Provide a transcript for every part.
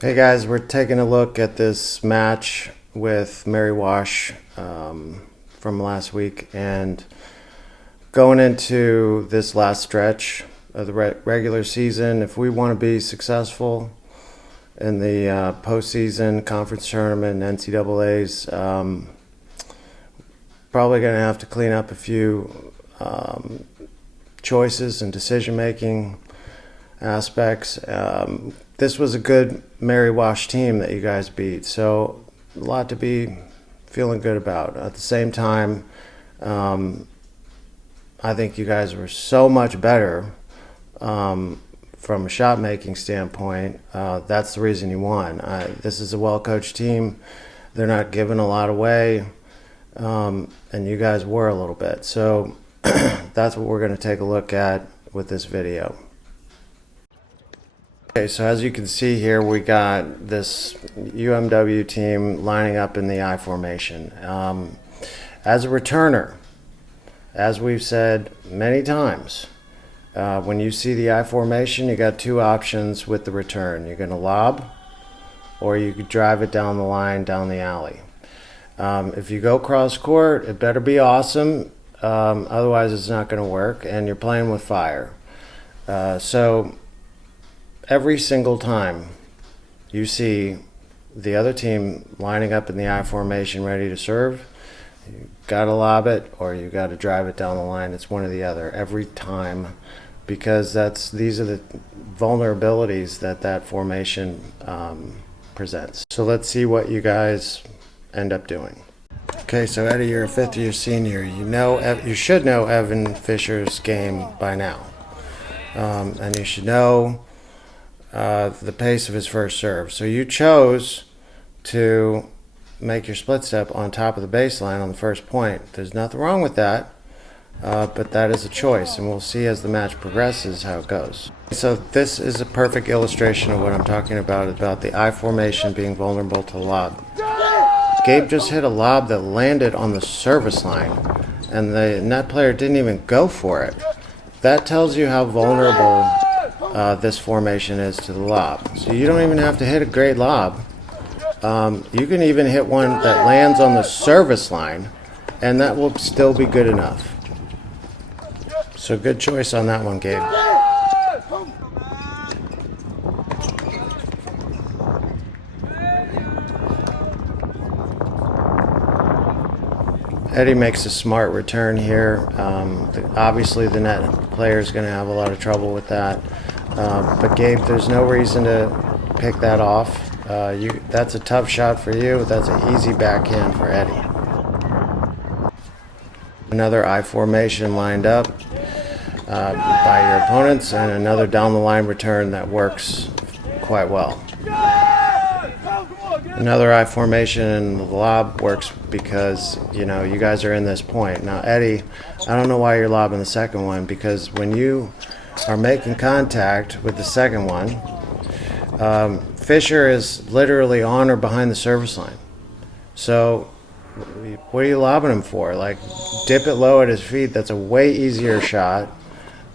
Hey guys, we're taking a look at this match with Mary Wash from last week, and going into this last stretch of the regular season. If we want to be successful in the postseason, conference tournament, and NCAA's, probably going to have to clean up a few choices and decision-making aspects. This was a good Mary Wash team that you guys beat, so a lot to be feeling good about. At the same time, I think you guys were so much better from a shot-making standpoint. That's the reason you won. This is a well-coached team. They're not giving a lot away, and you guys were a little bit. So that's what we're going to take a look at with this video. Okay, so as you can see here, we got this UMW team lining up in the I formation. As a returner, as we've said many times, when you see the I formation, you got two options with the return. You're going to lob, or you could drive it down the line, down the alley. If you go cross court, it better be awesome. Otherwise, it's not going to work, and you're playing with fire. So every single time you see the other team lining up in the I formation ready to serve, you got to lob it or you got to drive it down the line. It's one or the other every time, because these are the vulnerabilities that formation presents. So let's see what you guys end up doing. Okay, so Eddie, you're a fifth-year senior. You should know Evan Fisher's game by now, and you should know the pace of his first serve. So you chose to make your split step on top of the baseline on the first point. There's nothing wrong with that, but that is a choice, and we'll see as the match progresses how it goes. So this is a perfect illustration of what I'm talking about the I formation being vulnerable to lob. Gabe just hit a lob that landed on the service line, and the net player didn't even go for it. That tells you how vulnerable this formation is to the lob. So you don't even have to hit a great lob. You can even hit one that lands on the service line, and that will still be good enough. So good choice on that one, Gabe. Eddie makes a smart return here. Obviously the net player is going to have a lot of trouble with that. But Gabe, there's no reason to pick that off. That's a tough shot for you. That's an easy backhand for Eddie. Another I formation lined up by your opponents, and another down the line return that works quite well. Another I formation and the lob works because, you guys are in this point. Now, Eddie, I don't know why you're lobbing the second one, because when you are making contact with the second one, Fisher is literally on or behind the service line. So what are you lobbing him for? Like, dip it low at his feet. That's a way easier shot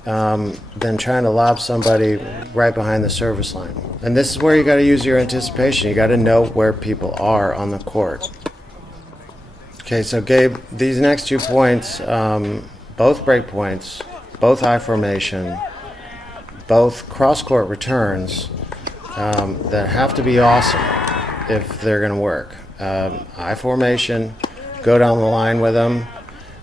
than trying to lob somebody right behind the service line. And this is where you got to use your anticipation. You got to know where people are on the court. Okay, so Gabe, these next 2 points, both break points, both I formation, both cross-court returns that have to be awesome if they're going to work. I formation, go down the line with them,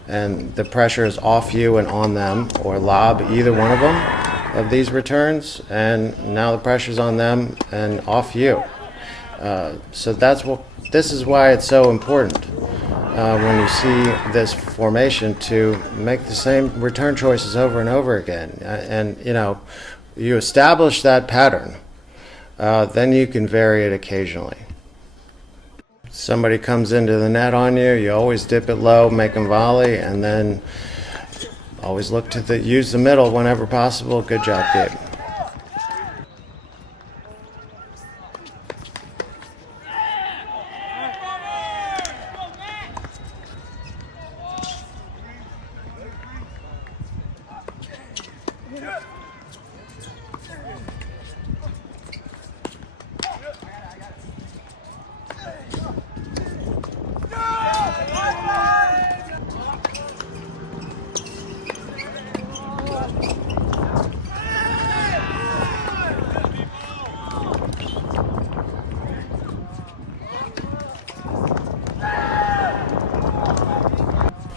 and the pressure is off you and on them, or lob either one of them of these returns, and now the pressure's on them and off you. So this is why it's so important when you see this formation to make the same return choices over and over again. And you establish that pattern, then you can vary it occasionally. Somebody comes into the net on you, you always dip it low, make them volley, and then always look to use the middle whenever possible. Good job, Gabe.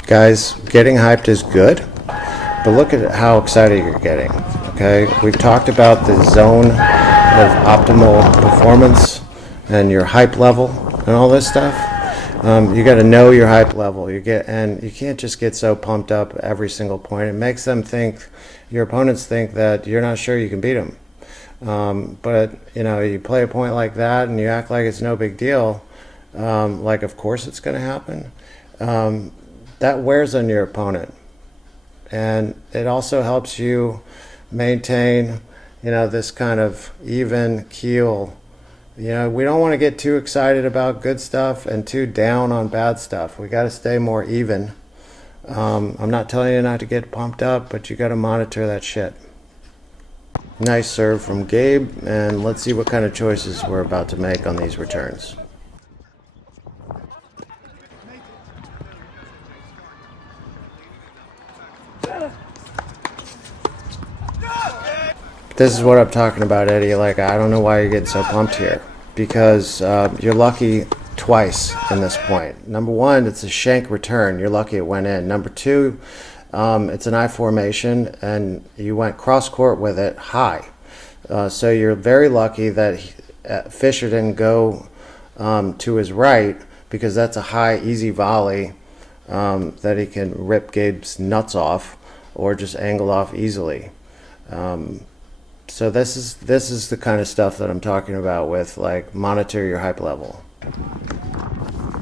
Guys, getting hyped is good, but look at how excited you're getting. Okay, we've talked about the zone of optimal performance and your hype level and all this stuff. You got to know your hype level. And you can't just get so pumped up every single point. It makes them think, your opponents think that you're not sure you can beat them. But you play a point like that and you act like it's no big deal. Like of course it's going to happen. That wears on your opponent, and it also helps you maintain, this kind of even keel. We don't want to get too excited about good stuff and too down on bad stuff. We got to stay more even. I'm not telling you not to get pumped up, but you got to monitor that shit. Nice serve from Gabe, and let's see what kind of choices we're about to make on these returns. This is what I'm talking about, Eddie. Like, I don't know why you're getting so pumped here, because you're lucky twice in this point. Number one, it's a shank return. You're lucky it went in. Number two, it's an I formation, and you went cross court with it high. So you're very lucky that Fisher didn't go to his right, because that's a high, easy volley that he can rip Gabe's nuts off or just angle off easily. So this is the kind of stuff that I'm talking about with, like, monitor your hype level.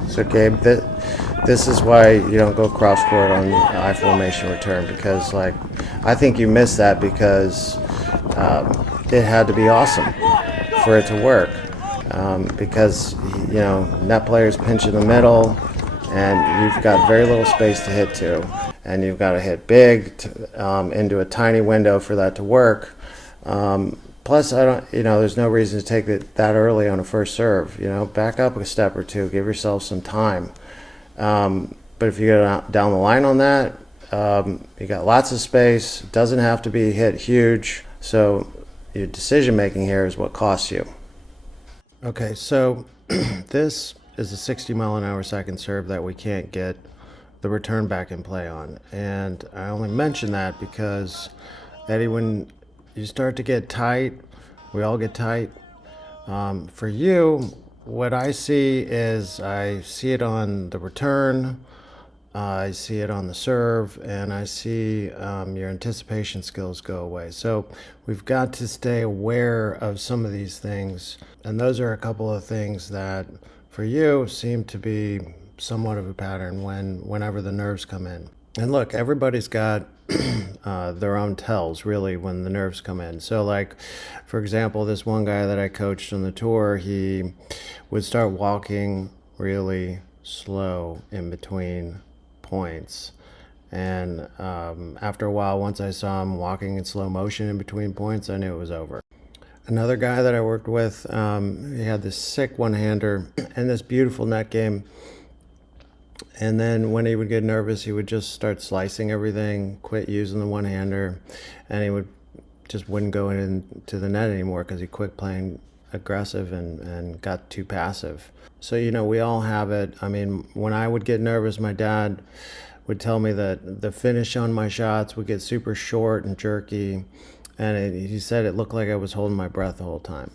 So Gabe, this is why you don't go cross court on the I formation return, because like I think you missed that because it had to be awesome for it to work, because net players pinch in the middle and you've got very little space to hit to, and you've got to hit big into a tiny window for that to work. Plus, there's no reason to take it that early on a first serve. Back up a step or two, give yourself some time. But if you go down the line on that, you got lots of space. It doesn't have to be hit huge. So your decision making here is what costs you. Okay, so this is a 60 mile an hour second serve that we can't get the return back in play on. And I only mention that because, Eddie, when you start to get tight, we all get tight. For you, what I see is I see it on the return, I see it on the serve, and I see your anticipation skills go away. So we've got to stay aware of some of these things. And those are a couple of things that, for you, seem to be somewhat of a pattern whenever the nerves come in. And look, everybody's got their own tells, really, when the nerves come in. So, like, for example, this one guy that I coached on the tour, he would start walking really slow in between points. And after a while, once I saw him walking in slow motion in between points, I knew it was over. Another guy that I worked with, he had this sick one-hander and this beautiful net game. And then when he would get nervous, he would just start slicing everything, quit using the one-hander, and he wouldn't go into the net anymore because he quit playing aggressive and got too passive. So, we all have it. I mean, when I would get nervous, my dad would tell me that the finish on my shots would get super short and jerky, and he said it looked like I was holding my breath the whole time.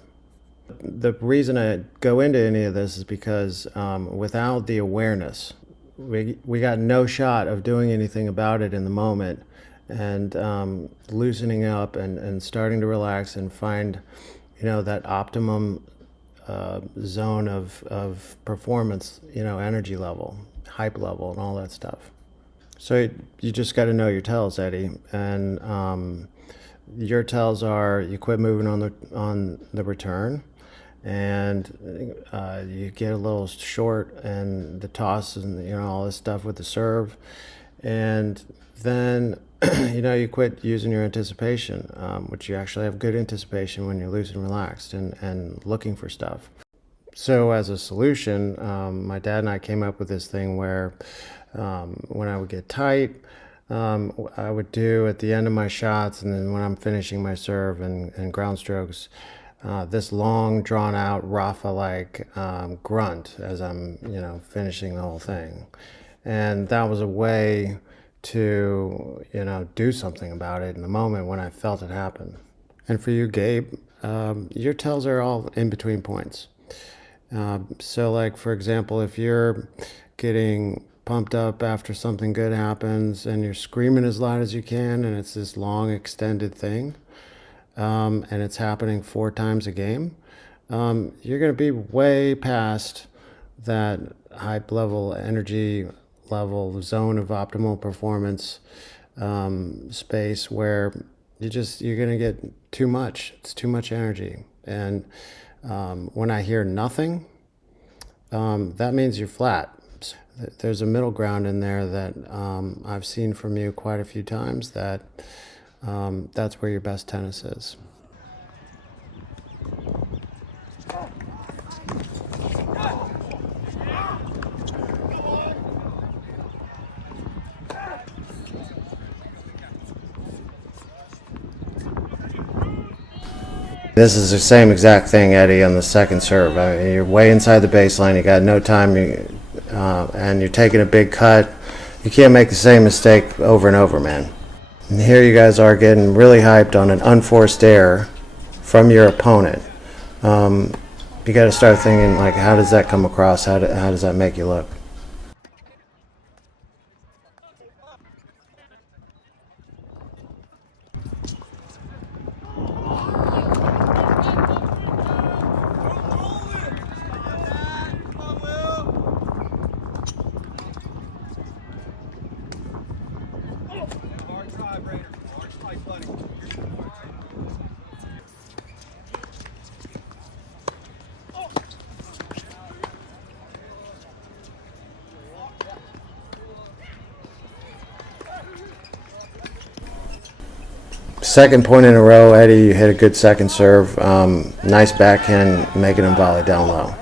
The reason I go into any of this is because without the awareness, we got no shot of doing anything about it in the moment, and loosening up and starting to relax and find, that optimum zone of performance, energy level, hype level, and all that stuff. So you just got to know your tells, Eddie, and your tells are you quit moving on the return, and you get a little short and the toss and all this stuff with the serve, and then you quit using your anticipation, which you actually have good anticipation when you're loose and relaxed and looking for stuff. So as a solution, my dad and I came up with this thing where when I would get tight, I would do at the end of my shots, and then when I'm finishing my serve and ground strokes, this long, drawn-out Rafa-like grunt as I'm, finishing the whole thing. And that was a way to, do something about it in the moment when I felt it happen. And for you, Gabe, your tells are all in between points. So, like, for example, if you're getting pumped up after something good happens and you're screaming as loud as you can, and it's this long, extended thing, and it's happening 4 times a game, you're going to be way past that hype level, energy level, zone of optimal performance space where you're going to get too much. It's too much energy. And when I hear nothing, that means you're flat. There's a middle ground in there that I've seen from you quite a few times that that's where your best tennis is. This is the same exact thing, Eddie, on the second serve. I mean, you're way inside the baseline. You got no time, and you're taking a big cut. You can't make the same mistake over and over, man. And here you guys are getting really hyped on an unforced error from your opponent. You got to start thinking, like, how does that come across? How does that make you look? Second point in a row, Eddie, you hit a good second serve. Nice backhand, making him volley down low.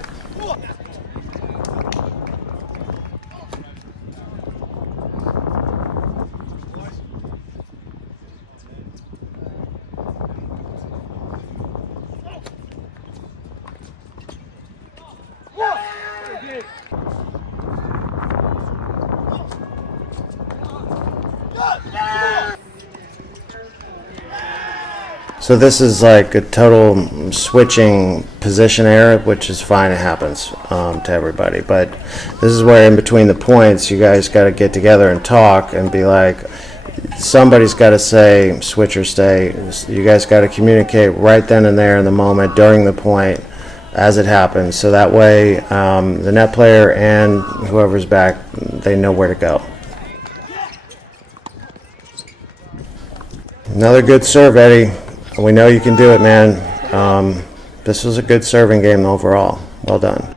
So this is like a total switching position error, which is fine. It happens to everybody. But this is where in between the points, you guys got to get together and talk and be like, somebody's got to say switch or stay. You guys got to communicate right then and there in the moment during the point as it happens. So that way the net player and whoever's back, they know where to go. Another good serve, Eddie. We know you can do it, man. This was a good serving game overall. Well done.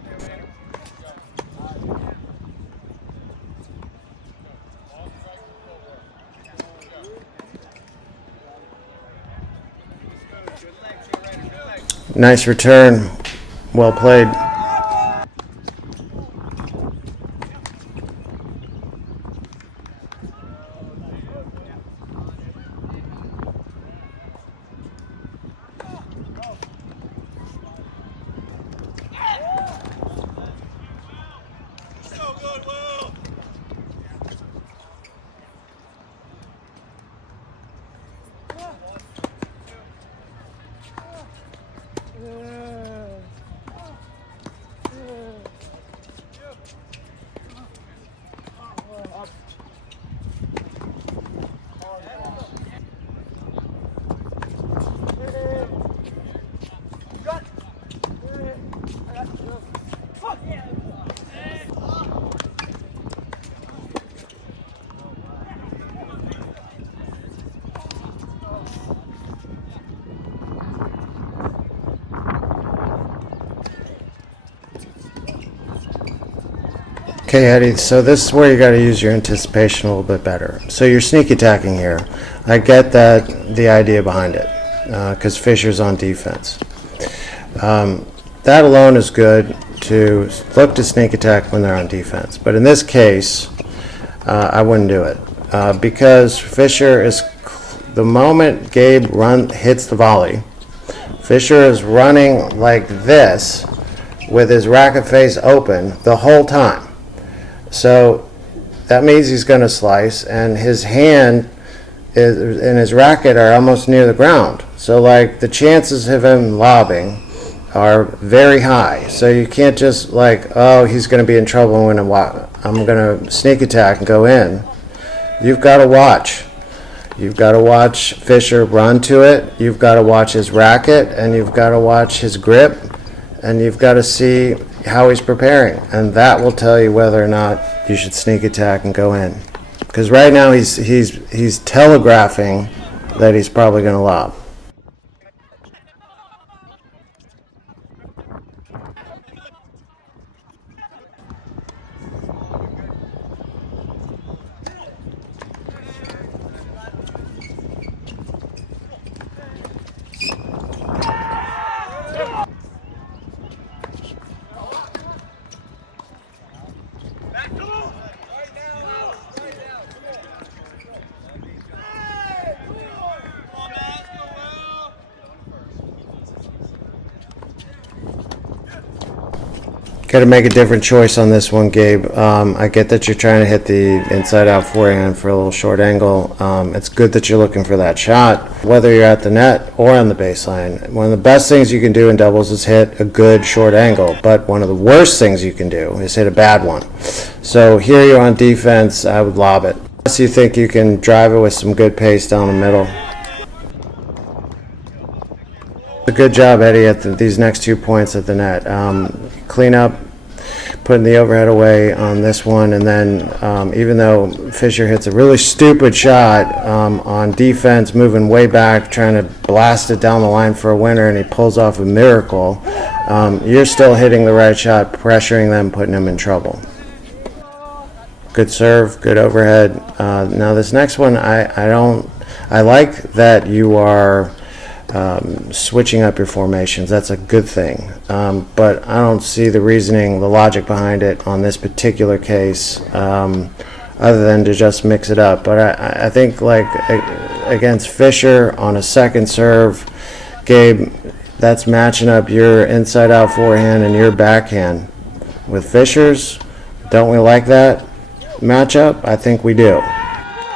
Nice return. Well played. Okay, Eddie, so this is where you got to use your anticipation a little bit better. So you're sneak attacking here. I get that, the idea behind it, because Fisher's on defense. That alone is good to look to sneak attack when they're on defense. But in this case, I wouldn't do it, because Fisher is, the moment Gabe hits the volley, Fisher is running like this with his racket face open the whole time. So that means he's going to slice, and his hand and his racket are almost near the ground. So like the chances of him lobbing are very high. So you can't just like, oh, he's going to be in trouble when I'm going to sneak attack and go in. You've got to watch. You've got to watch Fisher run to it. You've got to watch his racket, and you've got to watch his grip, and you've got to see how he's preparing, and that will tell you whether or not you should sneak attack and go in. Because right now he's telegraphing that he's probably going to lob. Got to make a different choice on this one, Gabe. I get that you're trying to hit the inside-out forehand for a little short angle. It's good that you're looking for that shot, whether you're at the net or on the baseline. One of the best things you can do in doubles is hit a good short angle, but one of the worst things you can do is hit a bad one. So here you're on defense, I would lob it. Unless you think you can drive it with some good pace down the middle. A good job, Eddie, at these next 2 points at the net. Clean up, putting the overhead away on this one, and then even though Fisher hits a really stupid shot on defense, moving way back, trying to blast it down the line for a winner, and he pulls off a miracle, you're still hitting the right shot, pressuring them, putting them in trouble. Good serve, good overhead. Now this next one, I like that you are switching up your formations. That's a good thing, but I don't see the reasoning, the logic behind it on this particular case, other than to just mix it up. But I think like against Fisher on a second serve, Gabe, that's matching up your inside out forehand and your backhand. With Fisher's, don't we like that matchup? I think we do.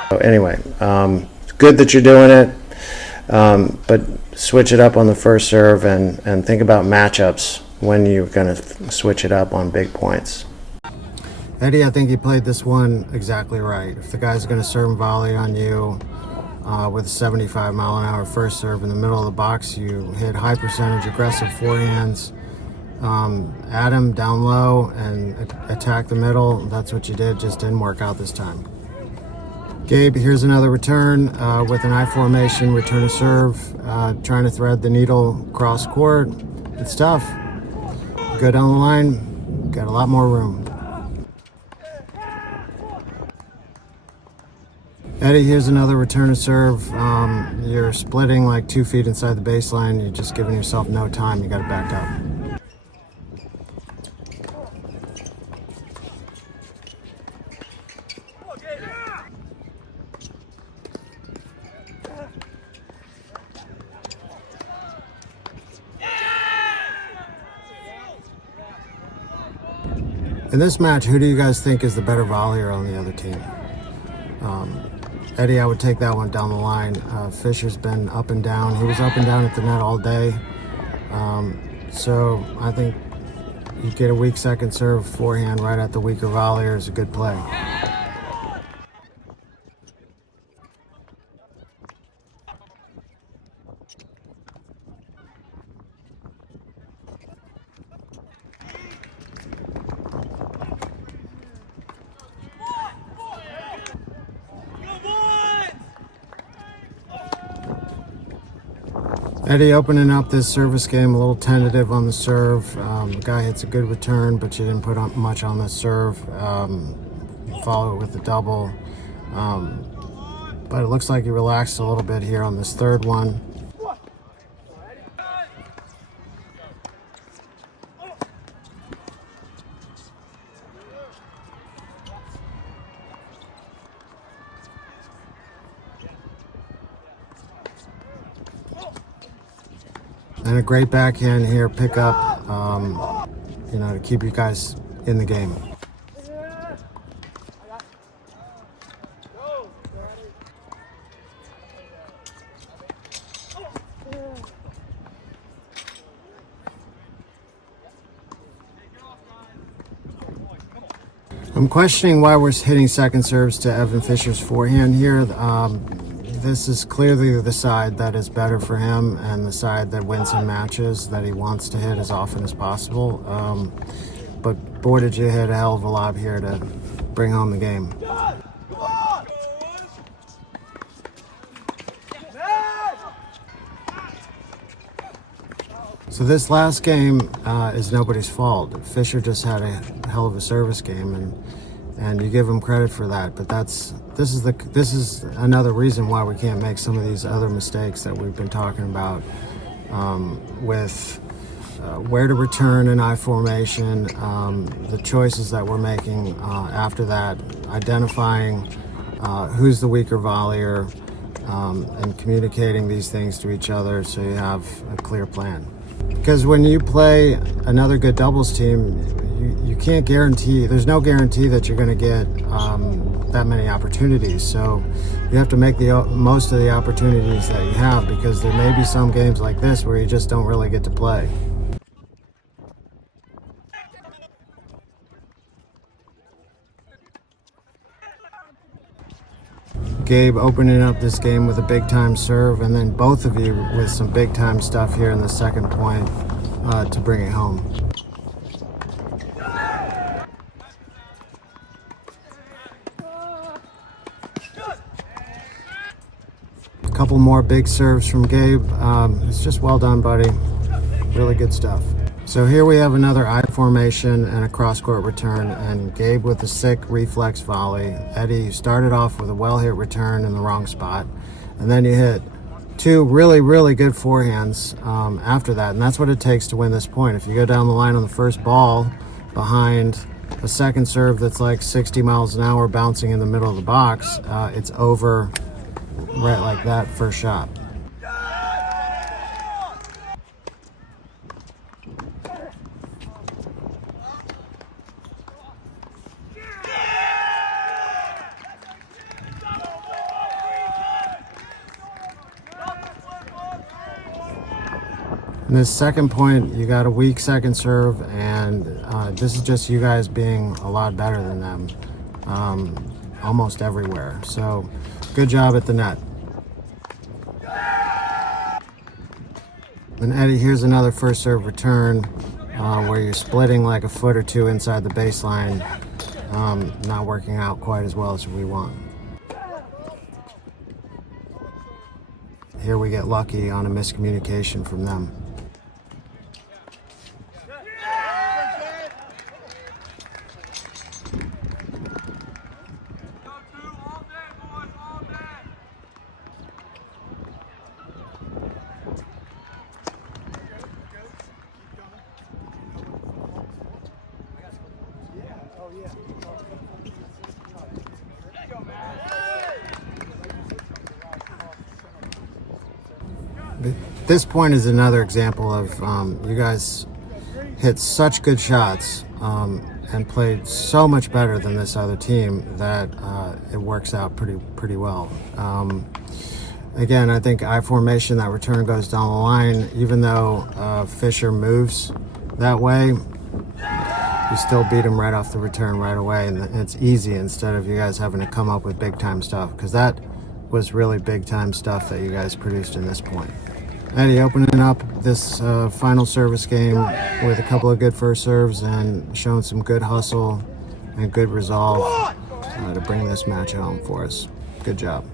So anyway, it's good that you're doing it, but switch it up on the first serve and think about matchups when you're going to switch it up on big points. Eddie, I think you played this one exactly right. If the guy's going to serve and volley on you with a 75-mile-an-hour first serve in the middle of the box, you hit high percentage aggressive forehands, at him down low and attack the middle. That's what you did, just didn't work out this time. Gabe, here's another return with an I formation, return a serve, trying to thread the needle cross court. It's tough. Go down the line, got a lot more room. Eddie, here's another return a serve. You're splitting like 2 feet inside the baseline. You're just giving yourself no time. You got to back up. In this match, who do you guys think is the better volleyer on the other team? Eddie, I would take that one down the line. Fisher's been up and down. He was up and down at the net all day. So I think you get a weak second serve forehand right at the weaker volleyer is a good play. Eddie opening up this service game, a little tentative on the serve. The guy hits a good return, but you didn't put up much on the serve. Follow it with the double. But it looks like you relaxed a little bit here on this third one. And a great backhand here, pick up, to keep you guys in the game. I'm questioning why we're hitting second serves to Evan Fisher's forehand here. This is clearly the side that is better for him and the side that wins him matches that he wants to hit as often as possible. But boy, did you hit a hell of a lob here to bring home the game. So this last game is nobody's fault. Fisher just had a hell of a service game, and you give him credit for that. But this is another reason why we can't make some of these other mistakes that we've been talking about with where to return in I formation, the choices that we're making after that, identifying who's the weaker volleyer, and communicating these things to each other so you have a clear plan. Because when you play another good doubles team, you can't guarantee, there's no guarantee that you're going to get that many opportunities. So you have to make the most of the opportunities that you have, because there may be some games like this where you just don't really get to play. Gabe opening up this game with a big time serve, and then both of you with some big time stuff here in the second point to bring it home. A couple more big serves from Gabe. It's just well done, buddy. Really good stuff. So here we have another I formation and a cross-court return, and Gabe with a sick reflex volley. Eddie, you started off with a well-hit return in the wrong spot, and then you hit two really, really good forehands after that, and that's what it takes to win this point. If you go down the line on the first ball behind a second serve that's like 60 miles an hour bouncing in the middle of the box, it's over right like that first shot. In this second point, you got a weak second serve, and this is just you guys being a lot better than them almost everywhere. So good job at the net. And Eddie, here's another first serve return where you're splitting like a foot or two inside the baseline, not working out quite as well as we want. Here we get lucky on a miscommunication from them. This point is another example of you guys hit such good shots and played so much better than this other team that it works out pretty well. Again, I think I formation, that return goes down the line. Even though Fisher moves that way, you still beat him right off the return right away, and it's easy instead of you guys having to come up with big time stuff, because that was really big time stuff that you guys produced in this point. Eddie opening up this final service game with a couple of good first serves and showing some good hustle and good resolve to bring this match home for us. Good job.